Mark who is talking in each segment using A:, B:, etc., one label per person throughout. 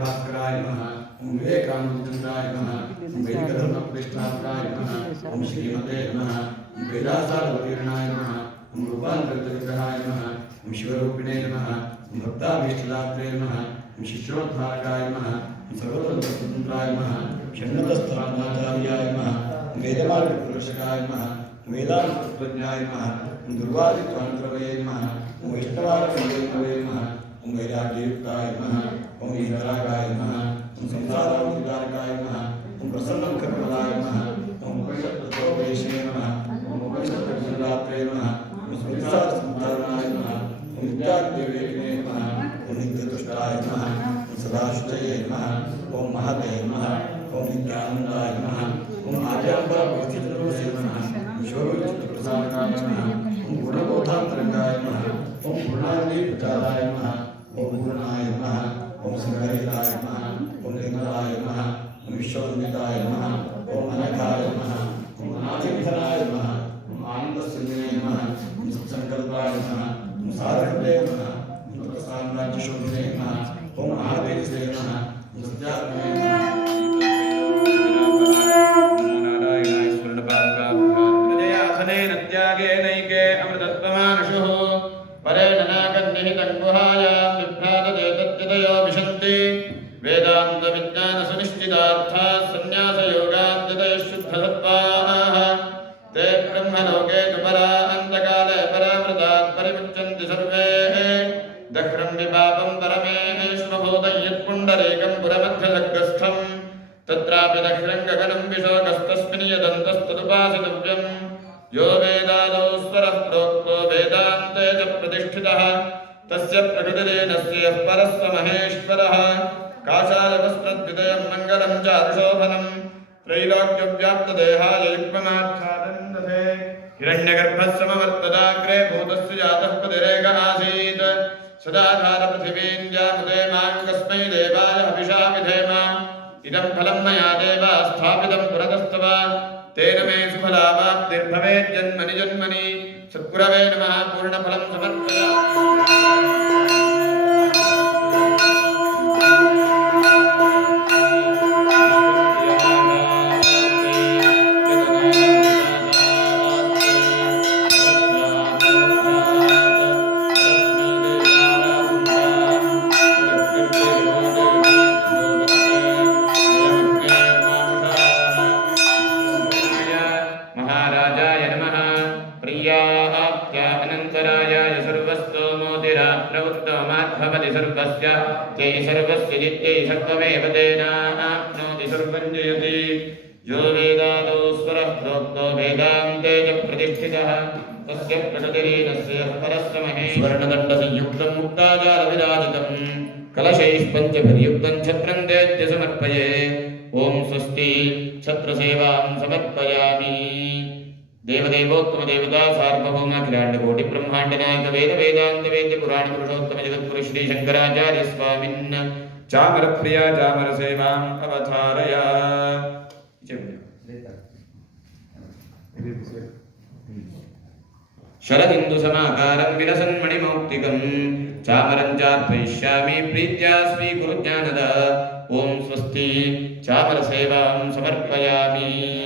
A: भास्कराय नमः ओम विवेकानंदचंद्राय नमः ओम वैदिकधर्मप्रतिष्ठापकाय नमः ओम श्रीमते नमः ओम वेदासारवतीर्णाय नमः ओम रूपान्तरविग्रहाय नमः ओम शिवरूपिणे नमः ओम भक्ताभीष्टदात्रे नमः ओम शिष्योद्धारकाय नमः ओम सर्वतन्त्रस्वतन्त्राय नमः षण्मतस्थानाचार्याय नमः ओम वेदमार्गपुरुषकाय नमः ओम वेदान्ततत्त्वज्ञाय नमः दुर्वादित्वान्तरवये नमः नमः शोरोचितप्रसादाय नमः ॐ गुणबोधान्तरङ्गाय नमः ॐ गुणावलीप्रचाराय नमः ॐ गुणाय नमः ॐ सिंहरिताय नमः ॐ निर्मलाय नमः ॐ विश्वन्दिताय नमः ॐ अनघाय नमः ॐ अनादिधराय नमः ॐ आनन्दसुन्दिने नमः ॐ सत्सङ्कल्पाय नमः ॐ सारकल्पे नमः ॐ प्रसादाज्यशोभिने नमः ॐ आनवेदिसे नमः ॐ सत्यात्मने नमः
B: विपापं परमेश्वभूतं यत्पुण्डरीकं पुरमध्यसर्गस्थम् तत्रापि दह्रङ्गगणं विशोकस्तस्मिन् यदन्तस्तदुपासितव्यम् यो वेदादौ स्वरः प्रोक्तो वेदान्ते च प्रतिष्ठितः तस्य प्रकृतिरेनस्य यः परस्व महेश्वरः काषायवस्त्रद्विदयं मङ्गलं च अर्शोभनम् त्रैलोक्यव्याप्तदेहाय युग्ममाच्छादन्दते हिरण्यगर्भः समवर्तदाग्रे भूतस्य जातः पतिरेक आसीत् सदाधारपृथिवीं जामुदे मां कस्मै देवाय हविषा विधेम इदं फलं मया देव स्थापितं पुरतस्तव तेन मे सुफलावाप्तिर्भवेत् जन्मनि जन्मनि सद्गुरवे नमः पूर्णफलं समर्पयामि सर्वमेव तेनाप्नोति सर्वं जयति यो वेदादौ स्वरः प्रोक्तो वेदान्ते च प्रतिष्ठितः तस्य प्रकृतिरीनस्य परस्य महेश्वरणदण्डसंयुक्तं मुक्ताजालविराजितं कलशैः पञ्चभिर्युक्तं छत्रं देद्य समर्पये ॐ स्वस्ति छत्रसेवां समर्पयामि देवदेवोत्तम देवता सार्वभौम अखिलांड कोटि ब्रह्मांड नायक वेद वेदांत वेद्य पुराण पुरुषोत्तम जगद्गुरु चामर प्रिया चामर सेवां अवतारया शरद चामरप्रिया चामरसेवाम् विरसन मणि विलसन्मणिमौक्तिकम् चामरं चार्पयिष्यामि, प्रीत्या स्वीकुरु ज्ञानद ओम स्वस्ति चामर सेवां समर्पयामि।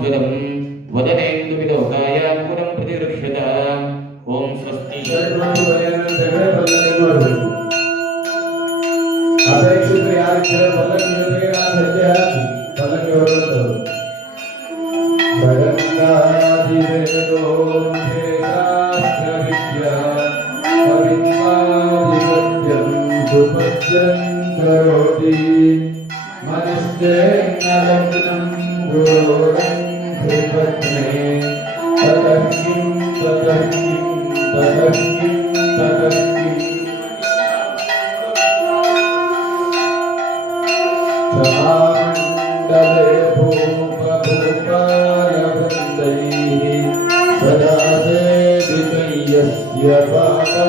B: ஜலம் வதனேந்து விலோகாயாபுரம் பிரதிருஷ்யத ஓம் ஸ்வஸ்தி ಅಪೇಕ್ಷಿತ ಯಾರಿದ್ದರೆ ಪಲ್ಲಕ್ಕಿ
C: ಜೊತೆಗೆ ನಾನು ಹೆಜ್ಜೆ ಹಾಕಿ ಪಲ್ಲಕ್ಕಿ ಹೊರಟರು ಜಗನ್ನಾದಿರೇದೋ ಶಾಸ್ತ್ರ ವಿದ್ಯಾ ಕವಿತ್ವಾದಿಪತ್ಯಂ ಸುಪತ್ಯಂ ಕರೋತಿ
B: ಮನಸ್ಸೇ ನಲಗ್ನಂ ಗುರೋರಂ தெய்வத்திலே பதக்கிம் பதக்கிம் பதக்கிம் பதக்கிம் சாண்டலே பூப பூபாலவந்தை சதா சேவிதையஸ்ய பாதா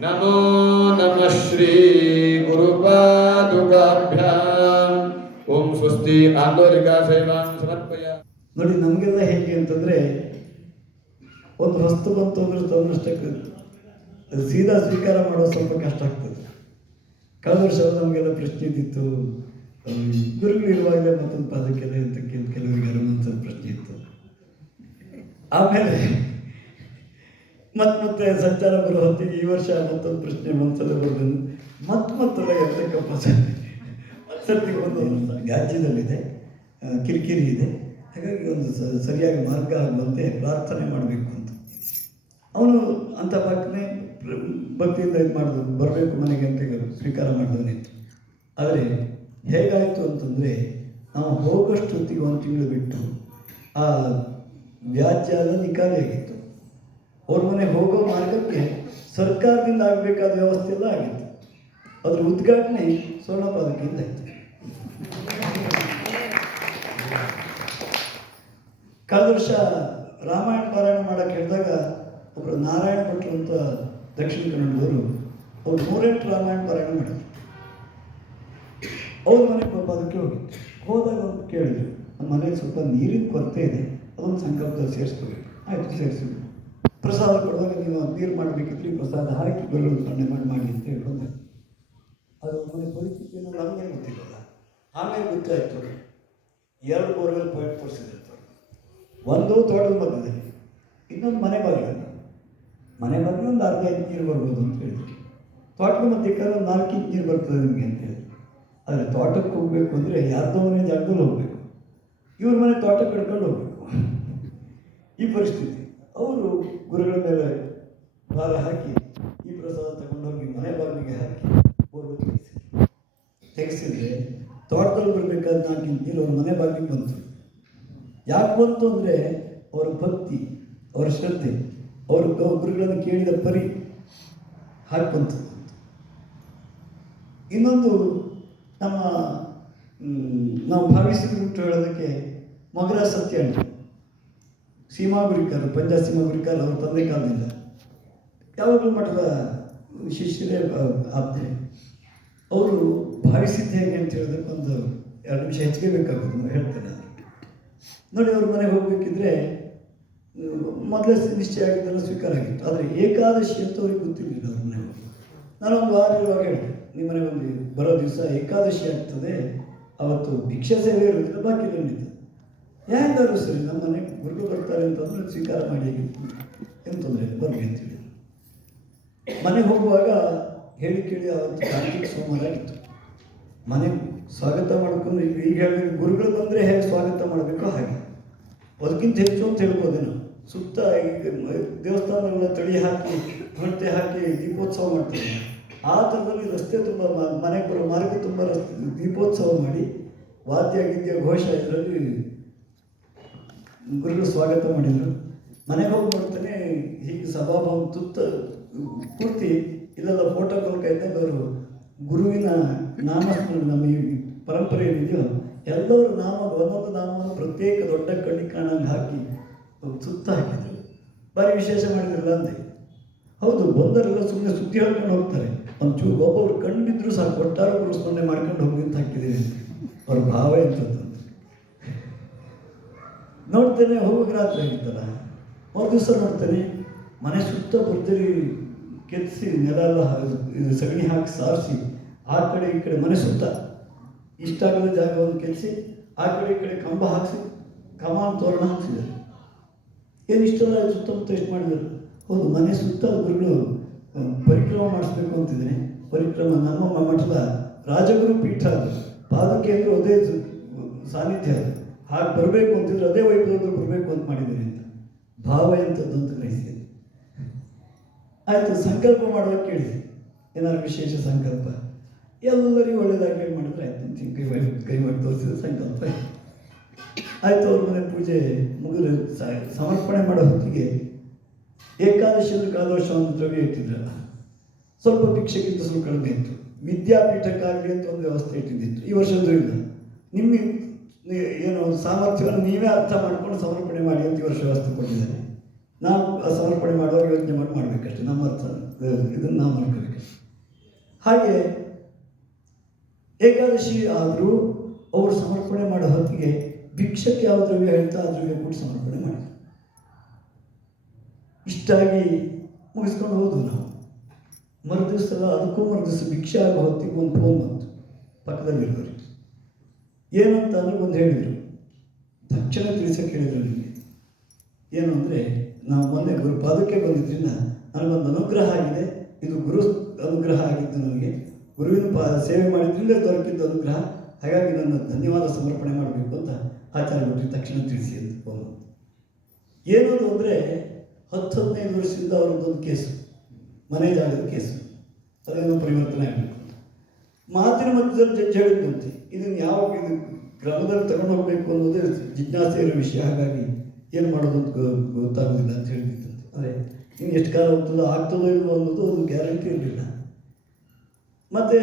D: नमो नमः श्री गुरुपादुकाभ्याम् ओम स्वस्ति आंदोलिका सेवां समर्पया
E: ನೋಡಿ ನಮಗೆಲ್ಲ ಹೇಗೆ ಅಂತಂದರೆ ಒಂದು ವಸ್ತು ಬಂತು ಅಂದ್ರೆ ತನ್ನಷ್ಟಕ್ಕೆ ಅದು ಸೀದಾ ಸ್ವೀಕಾರ ಮಾಡೋದು ಸ್ವಲ್ಪ ಕಷ್ಟ ಆಗ್ತದೆ ಕಳೆದ ವರ್ಷ ನಮಗೆಲ್ಲ ಪ್ರಶ್ನೆ ಇದ್ದಿತ್ತು ಅಹ್, ಗುರುಗಳಿರುವಾಗಲೇ ಮತ್ತೊಂದು ಪಾದಕ್ಕೆಲ್ಲ ಇರ್ತಕ್ಕೆ ಕೆಲವರಿಗೆ ಅನುಮಂತ ಪ್ರಶ್ನೆ ಇತ್ತು. ಆಮೇಲೆ ಮತ್ತೆ ಮತ್ತೆ ಸಂಚಾರ ಬರೋ ಹೊತ್ತಿಗೆ ಈ ವರ್ಷ ಮತ್ತೊಂದು ಪ್ರಶ್ನೆ ಮನ್ಸಲ್ಲಿ ಬರ್ದನು ಮತ್ತೆ ಮತ್ತೆಲ್ಲ ಎತ್ತಕ್ಕಪ್ಪ ಸರ್ತಿ ಒಂದು ಗಾಜ್ಯದಲ್ಲಿದೆ ಕಿರಿಕಿರಿ ಇದೆ. ಹಾಗಾಗಿ ಒಂದು ಸರಿಯಾಗಿ ಮಾರ್ಗ ಆಗುವಂತೆ ಪ್ರಾರ್ಥನೆ ಮಾಡಬೇಕು ಅಂತ. ಅವನು ಅಂಥ ಭಕ್ತನೇ ಭಕ್ತಿಯಿಂದ ಇದು ಮಾಡಿದ್ರು ಬರಬೇಕು ಮನೆಗೆ ಅಂತ ಸ್ವೀಕಾರ ಮಾಡಿದವನಿತ್ತು. ಆದರೆ ಹೇಗಾಯಿತು ಅಂತಂದರೆ, ನಾವು ಹೋಗೋಷ್ಟೊತ್ತಿಗೆ ಒಂದು ತಿಂಗಳು ಬಿಟ್ಟು ಆ ವ್ಯಾಜ್ಯ ಎಲ್ಲ ನಿಖಾಲಿಯಾಗಿತ್ತು ಅವ್ರ ಮನೆ ಹೋಗೋ ಮಾರ್ಗಕ್ಕೆ ಸರ್ಕಾರದಿಂದ ಆಗಬೇಕಾದ ವ್ಯವಸ್ಥೆ ಎಲ್ಲ ಆಗಿತ್ತು. ಅದ್ರ ಉದ್ಘಾಟನೆ ಸ್ವರ್ಣ ಪದಕದಿಂದ ಆಯಿತು. ಕಳೆದ ವರ್ಷ ರಾಮಾಯಣ ಪಾರಾಯಣ ಮಾಡೋಕ್ಕೆ ಹೇಳಿದಾಗ ಒಬ್ಬರು ನಾರಾಯಣ ಭಟ್ರು ಅಂತ ದಕ್ಷಿಣ ಕನ್ನಡದವರು, ಅವ್ರು ನೂರೆಂಟು ರಾಮಾಯಣ ಪಾರಾಯಣ ಮಾಡಿದ್ರು. ಅವ್ರ ಮನೆಗೆ ಪಾಪ ಅದಕ್ಕೆ ಹೋಗಿತ್ತು ಹೋದಾಗ ಅವ್ರು ಕೇಳಿದ್ರು, ನಮ್ಮ ಮನೆಗೆ ಸ್ವಲ್ಪ ನೀರಿನ ಕೊರತೆ ಇದೆ, ಅದೊಂದು ಸಂಕಲ್ಪದಲ್ಲಿ ಸೇರಿಸ್ಕೋಬೇಕು ಆಯಿತು, ಸೇರಿಸಿದ್ರು. ಪ್ರಸಾದ ಕೊಡುವಾಗ ನೀವು ನೀರು ಮಾಡಬೇಕಿದ್ರೆ ಪ್ರಸಾದ ಹಾಕಿ ಬೆಳ್ಳುಳ್ಳಿ ಸೊನ್ನೆ ಮಾಡಿ ಮಾಡಿ ಅಂತ ಹೇಳ್ಕೊಂಡು ಅದು ಮನೆ ಪರಿಸ್ಥಿತಿಯನ್ನು ನಮಗೆ ಗೊತ್ತಿರಲ್ಲ. ಆಮೇಲೆ ಗೊತ್ತಾಯ್ತು ಎರಡು ಬೋರ್ವೆಲ್ ಪಾಯಿಂಟ್ ತೋರಿಸಿದ್ರು ಒಂದು ತೋಟದ ಮಧ್ಯದಲ್ಲಿ, ಇನ್ನೊಂದು ಮನೆ ಬಾಗಿಲಲ್ಲಿ ಮನೆ ಬಾಗಿಲು ಒಂದು ಅರ್ಧ ಐದು ನೀರು ಬರ್ಬೋದು ಅಂತ ಹೇಳಿದ್ರು. ತೋಟದ ಮಧ್ಯಕ್ಕೆ ಒಂದು ನಾಲ್ಕು ಇಂಚು ನೀರು ಬರ್ತದೆ ನಿಮಗೆ ಅಂತ ಆದರೆ ತೋಟಕ್ಕೆ ಹೋಗಬೇಕು ಅಂದರೆ ಯಾರ್ದೋ ಮನೆ ಜಾಗದಲ್ಲಿ ಹೋಗಬೇಕು. ಇವ್ರ ಮನೆ ತೋಟಕ್ಕೆ ಕಡ್ಕೊಂಡು ಹೋಗಬೇಕು. ಈ ಪರಿಸ್ಥಿತಿ. ಅವರು ಗುರುಗಳ ಮೇಲೆ ಭಾರ ಹಾಕಿ ಈ ಪ್ರಸಾದ ತಗೊಂಡೋಗಿ ಮನೆ ಬಾಗಿಲಿಗೆ ಹಾಕಿ ಬೋರ್ವೆಲ್ ತೆಗೆಸಿದ್ರು. ತೆಗೆಸಿದ್ರೆ ತೋಟದಲ್ಲಿ ಬರಬೇಕಾದ ನಾಲ್ಕು ನೀರು ಅವ್ರ ಮನೆ ಬಾಗಿಲಿಗೆ ಬಂತು. ಯಾಕೆ ಬಂತು ಅಂದರೆ ಅವರ ಭಕ್ತಿ, ಅವರ ಶ್ರದ್ಧೆ, ಅವ್ರ ಗುರುಗಳನ್ನು ಕೇಳಿದ ಪರಿ ಹಾಕಂತು ಇನ್ನೊಂದು ನಮ್ಮ ನಾವು ಭಾವಿಸಿದ ಬಿಟ್ಟು ಹೇಳೋದಕ್ಕೆ ಮಗರ ಸತ್ಯ ಸೀಮಾ ಗುರಿಕಾಲ್ ಪಂಜಾಬ್ ಸೀಮಾ ಗುರಿಕಾಲ್ ಅವ್ರ ತಂದೆ ಕಾಲದಿಂದ. ಯಾವಾಗಲೂ ಮಠದ ಶಿಷ್ಯರೇ ಆಪ್ತೆ ಅವರು ಭಾವಿಸಿದ್ದು ಹೇಗೆ ಅಂತ ಹೇಳೋದಕ್ಕೆ ಒಂದು ಎರಡು ನಿಮಿಷ ಹೆಚ್ಚಿಗೆ ಬೇಕಾಗುತ್ತೆ ಹೇಳ್ತೇನೆ. ನೋಡಿ, ಅವ್ರ ಮನೆಗೆ ಹೋಗಬೇಕಿದ್ರೆ, ಮೊದಲೇ ನಿಶ್ಚಯ ಆಗಿದ್ದೆಲ್ಲ ಸ್ವೀಕಾರ ಆಗಿತ್ತು. ಆದರೆ ಏಕಾದಶಿ ಅಂತ ಅವ್ರಿಗೆ ಗೊತ್ತಿರಲಿಲ್ಲ ಅವ್ರ ಮನೆಗೆ ನಾನು ಒಂದು ವಾರ ಇರುವಾಗ ಹೇಳಿದೆ ನಿಮ್ಮ ಮನೆಗೆ ಒಂದು ಬರೋ ದಿವಸ ಏಕಾದಶಿ ಆಗ್ತದೆ. ಅವತ್ತು ಭಿಕ್ಷಾ ಸೇವೆ ಇರೋದ್ರಿಂದ ಬಾಕಿ ನಡೀತದೆ ಯಾರು ಸರಿ ನಮ್ಮ ಮನೆಗೆ ಗುರುಗಳು ಬರ್ತಾರೆ ಅಂತಂದ್ರೆ ಸ್ವೀಕಾರ ಮಾಡಿ ಏನು ತೊಂದರೆ ಇಲ್ಲ ಬರ್ರಿ ಅಂತ ಹೇಳಿ ಮನೆಗೆ ಹೋಗುವಾಗ ಹೇಳಿ ಕೇಳಿ ಅವತ್ತು ಕಾರ್ತಿಕ ಸೋಮವಾರ ಆಗಿತ್ತು. ಮನೆಗೆ ಸ್ವಾಗತ ಮಾಡ್ಕೊಂಡು ಈಗ ಈಗ ಗುರುಗಳು ಬಂದರೆ ಹೇಗೆ ಸ್ವಾಗತ ಮಾಡಬೇಕೋ ಹಾಗೆ. ಅದಕ್ಕಿಂತ ಹೆಚ್ಚು ಅಂತ ಹೇಳ್ಬೋದೇನೋ ಸುತ್ತ ಈಗ ದೇವಸ್ಥಾನಗಳ ತಳಿ ಹಾಕಿ ಹೊಟ್ಟೆ ಹಾಕಿ ದೀಪೋತ್ಸವ ಮಾಡ್ತಾರೆ. ಆ ಥರದಲ್ಲಿ ರಸ್ತೆ ತುಂಬ ಮನೆ ಮನೆಗೆ ಬರೋ ಮಾರ್ಗ ತುಂಬ ರಸ್ತೆ, ದೀಪೋತ್ಸವ ಮಾಡಿ ವಾದ್ಯ ಗೀತ್ಯ ಘೋಷ ಇದರಲ್ಲಿ ಗುರುಗಳು ಸ್ವಾಗತ ಮಾಡಿದರು. ಮನೆಗೆ ಹೋಗಿ ಬರ್ತಾನೆ ಹೀಗೆ ಸಭಾಭವನ ತುತ್ತ, ಪೂರ್ತಿ ಇಲ್ಲೆಲ್ಲ ಫೋಟೋ ಮೂಲಕ ಇದ್ದಾಗ ಅವರು ಗುರುವಿನ ನಾಮಸ್ಮರಣೆ, ನಮ್ಮ ಈ ಪರಂಪರೆ ಏನಿದೆಯೋ, ಎಲ್ಲರೂ ನಾಮ, ಒಂದೊಂದು ನಾಮವನ್ನು ಪ್ರತ್ಯೇಕ ದೊಡ್ಡ ಕಣ್ಣಿಗೆ ಕಾಣಂಗೆ ಹಾಕಿ ಸುತ್ತ ಹಾಕಿದರು. ಭಾರಿ ವಿಶೇಷ ಮಾಡಿದ್ರಲ್ಲ ಅಂದೆ. ಹೌದು ಬಂದರೆಲ್ಲ ಸುಮ್ಮನೆ ಸುದ್ದಿ ಹೇಳ್ಕೊಂಡು ಹೋಗ್ತಾರೆ. ಒಂಚೂರು ಒಬ್ಬೊಬ್ರು ಕಂಡಿದ್ರು ಸಾಕು ಒಟ್ಟಾರೊಬ್ಬರು ಸ್ಮರಣೆ ಮಾಡ್ಕೊಂಡು ಹೋಗಿ ಅಂತ ಹಾಕಿದ್ದೀನಿ. ಅವ್ರ ಭಾವ ಎಂಥದ್ದು ನೋಡ್ತೇನೆ ಹೋಗಿ ರಾತ್ರಿ ಆಗಿತ್ತಲ್ಲ? ಒಂದು ದಿವಸ ನೋಡ್ತೇನೆ ಮನೆ ಸುತ್ತ ಬರ್ತೀರಿ ಕೆತ್ತಿಸಿ ನೆಲ ಎಲ್ಲ ಇದು ಸಗಣಿ ಹಾಕಿ ಸಾರಿಸಿ ಆ ಕಡೆ ಈ ಕಡೆ ಮನೆ ಸುತ್ತ ಇಷ್ಟಾಗದ ಜಾಗವನ್ನು ಕೆತ್ತಿಸಿ ಆ ಕಡೆ ಈ ಕಡೆ ಕಂಬ ಹಾಕಿಸಿ ಕಮಾನ್ ತೋರಣ ಹಾಕ್ಸಿದ್ದಾರೆ. ಏನು ಇಷ್ಟೆಲ್ಲ ಸುತ್ತಮುತ್ತ ಇಷ್ಟು ಮಾಡಿದರು ಹೌದು ಮನೆ ಸುತ್ತ ಆ, ಪರಿಕ್ರಮ ಮಾಡಿಸ್ಬೇಕು ಅಂತಿದ್ದೀನಿ. ಪರಿಕ್ರಮ ನಮ್ಮ ಮಠದ ರಾಜಗುರು ಪೀಠ ಅದು. ಪಾದಕ್ಕೆ ಅಂದ್ರೆ ಅದೇ ಸಾನ್ನಿಧ್ಯ ಅದು. ಹಾಗೆ ಬರಬೇಕು ಅಂತಿದ್ರೆ ಅದೇ ವೈಭವದಲ್ಲಿ ಬರಬೇಕು ಅಂತ ಮಾಡಿದ್ದೀನಿ ಅಂತ. ಭಾವ ಎಂಥದ್ದು ಅಂತ ಗ್ರಹಿಸಿದೆ ಆಯಿತು, ಸಂಕಲ್ಪ ಮಾಡುವಾಗ ಕೇಳಿದೆ ಏನಾದ್ರು ವಿಶೇಷ ಸಂಕಲ್ಪ? ಎಲ್ಲರಿಗೂ ಒಳ್ಳೆಯದಾಗಿ ಮಾಡಿದ್ರೆ ಆಯ್ತು ಅಂತ ಕೈ ಮಾಡಿ ಕೈ ಮಾಡಿ ತೋರಿಸಿದ ಸಂಕಲ್ಪ. ಆಯ್ತು. ಅವ್ರ ಮನೆ ಪೂಜೆ ಮುಗಿದು ಸಮರ್ಪಣೆ ಮಾಡೋ ಹೊತ್ತಿಗೆ ಏಕಾದಶಿಯಲ್ಲಿ ಕಾಲೋಷ ಒಂದು ದ್ರವ್ಯ ಸ್ವಲ್ಪ ಭಿಕ್ಷೆಗಿಂತ ಸ್ವಲ್ಪ ಕಡಿಮೆ ಇತ್ತು. ವಿದ್ಯಾಪೀಠಕ್ಕಾಗಲಿ ಅಂತ ಒಂದು ವ್ಯವಸ್ಥೆ ಇಟ್ಟಿದ್ದಿತ್ತು. ಈ ವರ್ಷದ್ದು ಇಲ್ಲ. ನಿಮ್ಮ ಏನು ಸಾಮರ್ಥ್ಯವನ್ನು ನೀವೇ ಅರ್ಥ ಮಾಡ್ಕೊಂಡು ಸಮರ್ಪಣೆ ಮಾಡಿ ಅಂತ ಈ ವರ್ಷ ವ್ಯವಸ್ಥೆ ಕೊಟ್ಟಿದ್ದಾರೆ. ನಾವು ಸಮರ್ಪಣೆ ಮಾಡುವಾಗ ಯೋಚನೆ ಮಾಡಿ ಮಾಡಬೇಕಷ್ಟೆ. ನಮ್ಮ ಅರ್ಥ, ಇದನ್ನು ನಾವು ಮಾಡ್ಕೋಬೇಕಷ್ಟೆ ಹಾಗೆ ಏಕಾದಶಿ ಆದರೂ ಅವರು ಸಮರ್ಪಣೆ ಮಾಡೋ ಹೊತ್ತಿಗೆ ಭಿಕ್ಷಕ್ಕೆ ಯಾವ ದ್ರವ್ಯ ಹೇಳ್ತಾ ಆ ದ್ರವ್ಯ ಕೂಡ ಸಮರ್ಪಣೆ ಮಾಡಿ ಇಷ್ಟಾಗಿ ಮುಗಿಸ್ಕೊಂಡು ಹೋದ್ವಿ ನಾವು. ಮರುದಿವಸ ಅದಕ್ಕೂ ಮರುದಿವಸ ಭಿಕ್ಷೆ ಆಗೋ ಹೊತ್ತಿಗೆ ಒಂದು ಫೋನ್ ಬಂತು ಪಕ್ಕದಲ್ಲಿರೋರಿಗೆ. ಏನಂತ ಅಂದ್ರೆ ಒಂದು ಹೇಳಿದರು, ತಕ್ಷಣ ತಿಳಿಸೋಕೆ ಹೇಳಿದರು ನಿಮಗೆ. ಏನು ಅಂದರೆ, ನಾವು ಮೊನ್ನೆ ಗುರು ಪಾದಕ್ಕೆ ಬಂದಿದ್ದರಿಂದ ನನಗೊಂದು ಅನುಗ್ರಹ ಆಗಿದೆ. ಇದು ಗುರು ಅನುಗ್ರಹ ಆಗಿದ್ದು ನನಗೆ. ಗುರುವಿನ ಪಾ, ಸೇವೆ ಮಾಡಿದ್ರಿಂದ ದೊರಕಿದ್ದ ಅನುಗ್ರಹ. ಹಾಗಾಗಿ ನನ್ನ ಧನ್ಯವಾದ ಸಮರ್ಪಣೆ ಮಾಡಬೇಕು ಅಂತ ಆಚಾರ ಭಟ್ರಿಗೆ ತಕ್ಷಣ ತಿಳಿಸಿ ಅಂತ ಫೋನ್ ಏನದು ಅಂದರೆ ಹತ್ತು ಹದಿನೈದು ವರ್ಷದಿಂದ ಅವ್ರದ್ದೊಂದು ಕೇಸು. ಮನೆ ಜಾಗದ ಕೇಸು. ಅದೇನೋ ಪರಿವರ್ತನೆ ಆಗಬೇಕು ಮಾತಿನ ಮಧ್ಯದಲ್ಲಿ ಜಡ್ಜ್ ಹೇಳಿದ್ದಂತೆ, ಇದನ್ನು ಯಾವ ಇದು ಗ್ರಾಮದಲ್ಲಿ ತಗೊಂಡು ಹೋಗಬೇಕು ಅನ್ನೋದೇ ಜಿಜ್ಞಾಸೆ ಇರೋ ವಿಷಯ. ಹಾಗಾಗಿ ಏನು ಮಾಡೋದು ಅಂತ ಗೊತ್ತಾಗೋದಿಲ್ಲ ಅಂತ ಹೇಳ್ತಿದ್ದಂತೆ. ಅಂದರೆ ಇನ್ನು ಎಷ್ಟು ಕಾಲ ಹೋಗ್ತದೋ ಆಗ್ತದೋ ಇಲ್ವೋ ಅನ್ನೋದು ಒಂದು ಗ್ಯಾರಂಟಿ ಇರಲಿಲ್ಲ. ಮತ್ತು,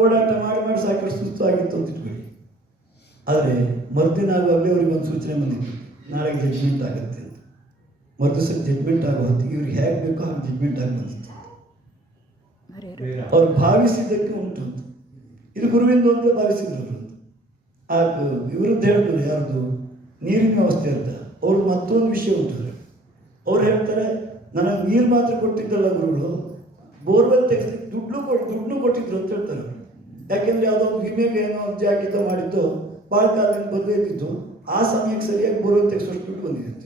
E: ಓಡಾಟ ಮಾಡಿ ಮಾಡಿ ಸಾಕಷ್ಟು ಸುಸ್ತು ಆಗಿತ್ತು ಅಂತ ಇಟ್ಬಿಡಿ ಆದರೆ ಮರುದಿನ ಆಗುವಾಗಲೇ ಅವ್ರಿಗೆ ಒಂದು ಸೂಚನೆ ಬಂದಿತ್ತು. ನಾಳೆಗೆ ಜಡ್ಜ್ಮೆಂಟ್ ಆಗುತ್ತೆ ಮರುದಿವಸ ಜಡ್ಜ್ಮೆಂಟ್ ಆಗೋ ಹೊತ್ತಿಗೆ ಇವ್ರಿಗೆ ಹೇಗೆ ಬೇಕೋ ಹಾಗೆ ಜಡ್ಜ್ಮೆಂಟ್ ಆಗಿ ಬಂದಿತ್ತು. ಅವ್ರು ಭಾವಿಸಿದ್ದಕ್ಕೆ ಉಂಟು ಅಂತ. ಇದು ಗುರುವಿಂದು ಅಂತ ಭಾವಿಸಿದ್ರು ಅವರು ಆ ವಿರುದ್ಧ ಹೇಳಿದ್ರು ಯಾರ್ದು? ನೀರಿನ ವ್ಯವಸ್ಥೆ ಅಂತ. ಅವ್ರು ಮತ್ತೊಂದು ವಿಷಯ ಉಂಟು. ಅವ್ರು ಹೇಳ್ತಾರೆ ನನಗೆ ನೀರು ಮಾತ್ರ ಕೊಟ್ಟಿದ್ದಲ್ಲ ಗುರುಗಳು ಬೋರ್ವೆಲ್ ತೆಗೆಸಿ ದುಡ್ಡು ಕೊಟ್ಟು ದುಡ್ಡು ಕೊಟ್ಟಿದ್ರು ಅಂತ ಹೇಳ್ತಾರೆ ಅವ್ರು. ಯಾಕೆಂದ್ರೆ ಯಾವುದೋ ಒಂದು ಏನೋ ಜಾಗಿತ ಮಾಡಿದ್ದು ಭಾಳ ಕಾಲದಿಂದ ಬಂದೇ ಇದ್ದಿತ್ತು ಆ ಸಮಯಕ್ಕೆ ಸರಿಯಾಗಿ ಬೋರ್ವೆಲ್ ತೆಗೆಸೋಷ್ಟು ದುಡ್ಡು ಬಂದಿದೆ